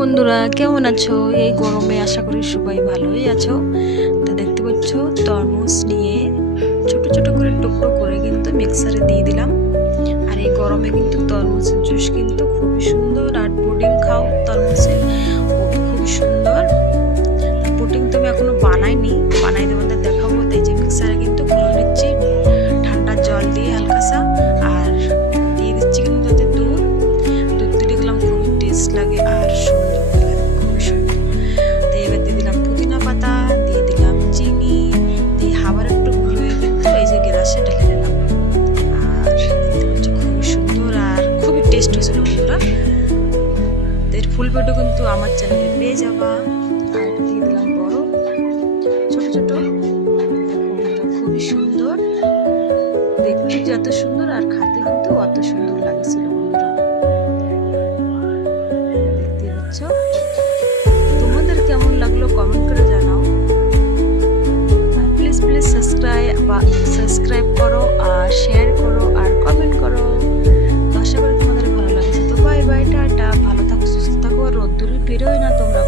বন্ধুরা, কেমন আছো? এই গরমে আশা করি সবাই ভালোই আছো। তো দেখতে পাচ্ছ তরমুজ নিয়ে ছোট ছোট করে টুকরো করে কিন্তু মিক্সারে দিয়ে দিলাম। আর এই গরমে কিন্তু তরমুজের জুস কিন্তু খুবই সুন্দর। আর পুডিং খাও তরমুজের, ওটা খুব সুন্দর। পুডিং তো আমি এখনো বানাইনি, বানাই তোমাদের দেখাবো। এই যে মিক্সারে কিন্তু গুলে নিচ্ছি ঠান্ডা জল দিয়ে হালকাসা, আর দিয়ে দিচ্ছি কিন্তু দুধ দিয়ে দেখলাম খুব টেস্ট লাগে আর সুন্দর লাগে, খুবই সুন্দর। তো এবার দিয়ে দিলাম পুদিনা পাতা, দিয়ে দিলাম চিনি, দিয়ে আবার একটু গুলে কিন্তু এই যে গ্লাসে ঢেলে দিলাম। আর দেখতে পাচ্ছ খুবই সুন্দর আর খুবই টেস্ট হয়েছিল বন্ধুরা। এর ফুল ভিডিও কিন্তু আমার চ্যানেলে পেয়ে যাবা। আর এটা দিয়ে দিলাম বরফ ছোট ছোট, খুবই সুন্দর দেখতে, যত সুন্দর আর খাতে কিন্তু অত সুন্দর লাগছিল বন্ধুরা। দেখতে পাচ্ছ, তোমাদের কেমন লাগলো কমেন্ট করে জানাও। আর প্লিজ সাবস্ক্রাইব করো আর শেয়ার করো আর কমেন্ট করো। আশা করি তোমাদের ভালো লাগছে। তো বাই বাই, টাটা, ভালো থাকো, সুস্থ থাকো, আর রোদ্দুরে বেরোয় না তোমরা।